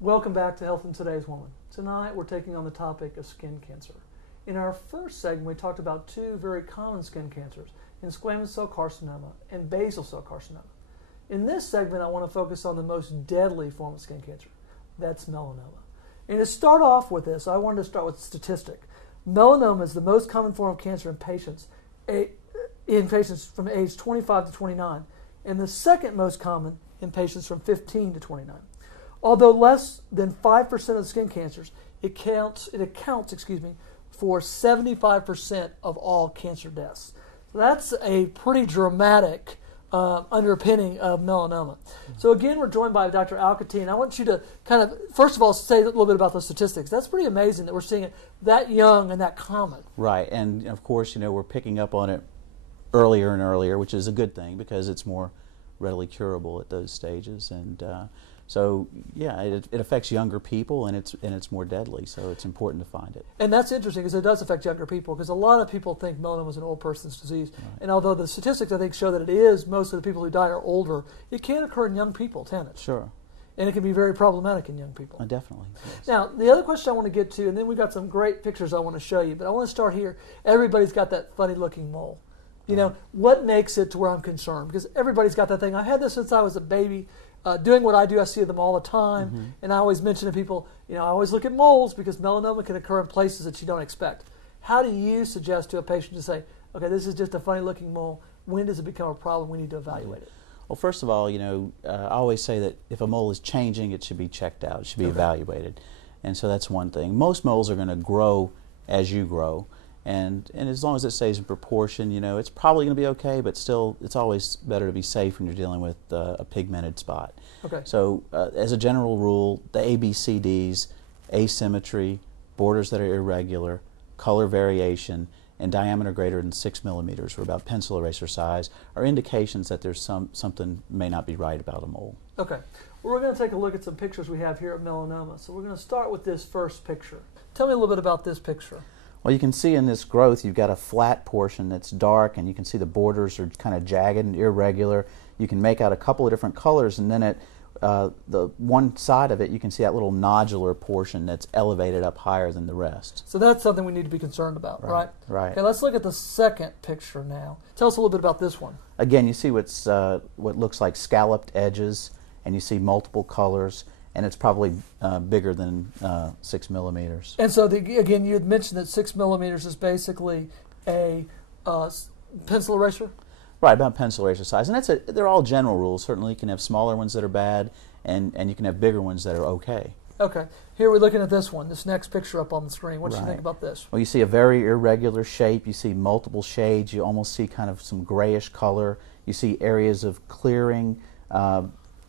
Welcome back to Health in Today's Woman. Tonight we're taking on the topic of skin cancer. In our first segment we talked about two very common skin cancers, in squamous cell carcinoma and basal cell carcinoma. In this segment I want to focus on the most deadly form of skin cancer. That's melanoma. And to start off with this, I wanted to start with a statistic. Melanoma is the most common form of cancer in patients from age 25 to 29, and the second most common in patients from 15 to 29. Although less than 5% of skin cancers, it accounts for 75% of all cancer deaths. So that's a pretty dramatic underpinning of melanoma. So again, we're joined by Dr. Kattine. I want you to kind of, first of all, say a little bit about those statistics. That's pretty amazing that we're seeing it that young and that common. Right, and of course, we're picking up on it earlier and earlier, which is a good thing because it's more readily curable at those stages. And so, yeah, it affects younger people, and it's more deadly. So it's important to find it. And that's interesting because it does affect younger people. Because a lot of people think melanoma is an old person's disease, right. And although the statistics I think show that it is, most of the people who die are older. It can occur in young people, can it? Sure. And it can be very problematic in young people. Definitely. Yes. Now, the other question I want to get to, and then we've got some great pictures I want to show you, but I want to start here. Everybody's got that funny-looking mole. What makes it to where I'm concerned? Because everybody's got that thing. I had this since I was a baby. Doing what I do, I see them all the time, and I always mention to people, I always look at moles because melanoma can occur in places that you don't expect. How do you suggest to a patient to say, okay, this is just a funny-looking mole. When does it become a problem? We need to evaluate it. Well, first of all, I always say that if a mole is changing, it should be checked out. It should be evaluated. And so that's one thing. Most moles are going to grow as you grow. And as long as it stays in proportion, it's probably going to be okay, but still, it's always better to be safe when you're dealing with a pigmented spot. Okay. So as a general rule, the ABCDs, asymmetry, borders that are irregular, color variation, and diameter greater than 6 millimeters, or about pencil eraser size, are indications that there's something may not be right about a mole. Okay. Well, we're going to take a look at some pictures we have here of melanoma. So we're going to start with this first picture. Tell me a little bit about this picture. Well, you can see in this growth you've got a flat portion that's dark, and you can see the borders are kind of jagged and irregular. You can make out a couple of different colors, and then at the one side of it you can see that little nodular portion that's elevated up higher than the rest. So that's something we need to be concerned about, right? Right. Okay, let's look at the second picture now. Tell us a little bit about this one. Again, you see what looks like scalloped edges, and you see multiple colors. And it's probably bigger than 6 millimeters. And so, again, you had mentioned that 6 millimeters is basically a pencil eraser? Right, about pencil eraser size. And they're all general rules. Certainly you can have smaller ones that are bad, and you can have bigger ones that are okay. Okay. Here we're looking at this one, this next picture up on the screen. What do you think about this? Well, you see a very irregular shape. You see multiple shades. You almost see kind of some grayish color. You see areas of clearing.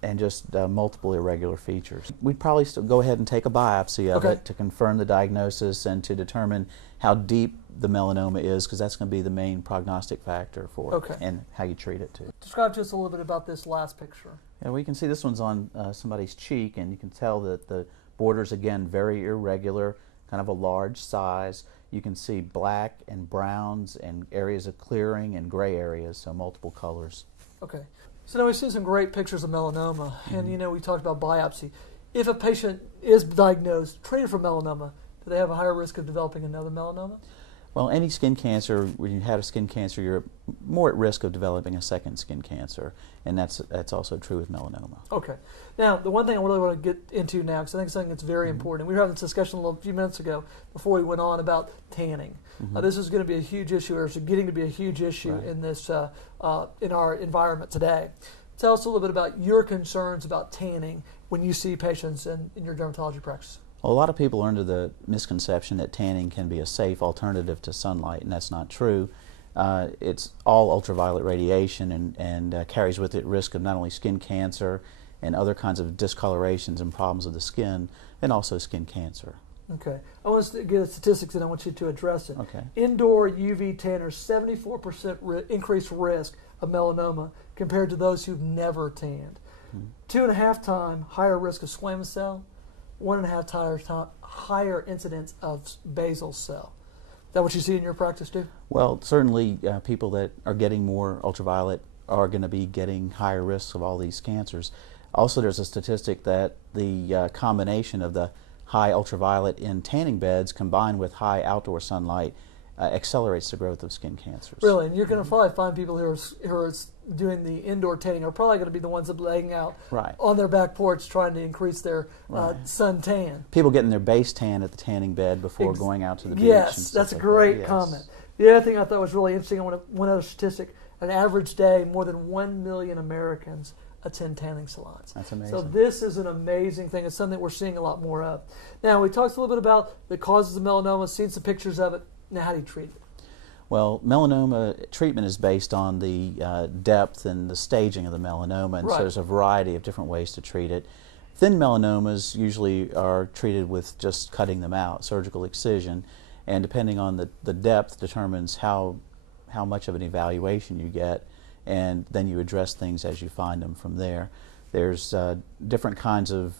And just multiple irregular features. We'd probably still go ahead and take a biopsy of it to confirm the diagnosis and to determine how deep the melanoma is, because that's going to be the main prognostic factor for it and how you treat it too. Describe to us a little bit about this last picture. Yeah, we can see this one's on somebody's cheek, and you can tell that the borders, again, very irregular, kind of a large size. You can see black and browns and areas of clearing and gray areas, so multiple colors. Okay. So now we've seen some great pictures of melanoma, and we talked about biopsy. If a patient is diagnosed, treated for melanoma, do they have a higher risk of developing another melanoma? Well, any skin cancer, when you have a skin cancer, you're more at risk of developing a second skin cancer, and that's also true with melanoma. Okay. Now, the one thing I really want to get into now, because I think it's something that's very important, and we were having this discussion a few minutes ago before we went on about tanning. This is going to be a huge issue, or it's getting to be a huge issue in this in our environment today. Tell us a little bit about your concerns about tanning when you see patients in your dermatology practice. Well, a lot of people are under the misconception that tanning can be a safe alternative to sunlight, and that's not true. It's all ultraviolet radiation and carries with it risk of not only skin cancer and other kinds of discolorations and problems of the skin, and also skin cancer. Okay. I want to get statistics and I want you to address it. Okay. Indoor UV tanners, 74% increased risk of melanoma compared to those who've never tanned. 2.5 times higher risk of squamous cell, 1.5 times higher incidence of basal cell. Is that what you see in your practice too? Well, certainly people that are getting more ultraviolet are going to be getting higher risks of all these cancers. Also, there's a statistic that the combination of the high ultraviolet in tanning beds combined with high outdoor sunlight accelerates the growth of skin cancers. Really, and you're going to probably find people who are doing the indoor tanning are probably going to be the ones that are laying out on their back porch trying to increase their sun tan. People getting their base tan at the tanning bed before going out to the beach. Yes, that's a great comment. The other thing I thought was really interesting, one other statistic, an average day, more than 1 million Americans attend tanning salons. That's amazing. So this is an amazing thing. It's something we're seeing a lot more of. Now, we talked a little bit about the causes of melanoma, seen some pictures of it. Now, how do you treat it? Well, melanoma treatment is based on the depth and the staging of the melanoma, and so there's a variety of different ways to treat it. Thin melanomas usually are treated with just cutting them out, surgical excision, and depending on the depth determines how much of an evaluation you get, and then you address things as you find them from there. There's different kinds of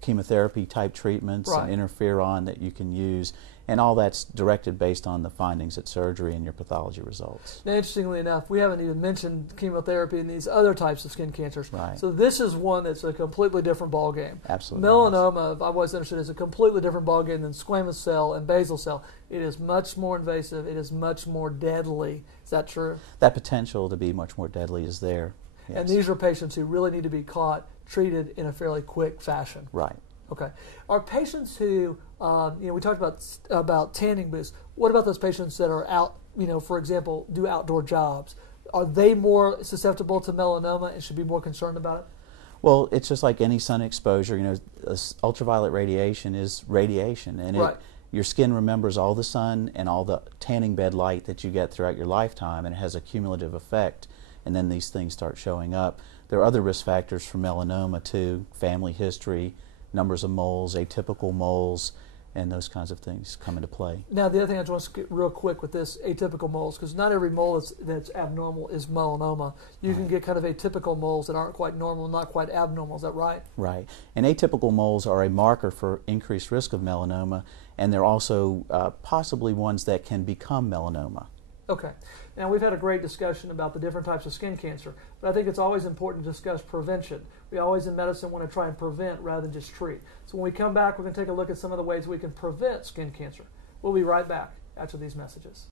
chemotherapy type treatments and interferon that you can use, and all that's directed based on the findings at surgery and your pathology results. Now, interestingly enough, we haven't even mentioned chemotherapy and these other types of skin cancers. Right. So this is one that's a completely different ballgame. Absolutely. Melanoma, I've always understood, is a completely different ballgame than squamous cell and basal cell. It is much more invasive. It is much more deadly. Is that true? That potential to be much more deadly is there. Yes. And these are patients who really need to be caught, treated in a fairly quick fashion. Right. Okay. Are patients who, we talked about tanning booths. What about those patients that are out, for example, do outdoor jobs? Are they more susceptible to melanoma and should be more concerned about it? Well, it's just like any sun exposure. Ultraviolet radiation is radiation, and your skin remembers all the sun and all the tanning bed light that you get throughout your lifetime, and it has a cumulative effect, and then these things start showing up. There are other risk factors for melanoma too: family history, numbers of moles, atypical moles, and those kinds of things come into play. Now, the other thing I just want to get real quick with this atypical moles, because not every mole that's abnormal is melanoma. You can get kind of atypical moles that aren't quite normal, not quite abnormal. Is that right? Right. And atypical moles are a marker for increased risk of melanoma, and they're also possibly ones that can become melanoma. Okay. Now, we've had a great discussion about the different types of skin cancer, but I think it's always important to discuss prevention. We always in medicine want to try and prevent rather than just treat. So when we come back, we're going to take a look at some of the ways we can prevent skin cancer. We'll be right back after these messages.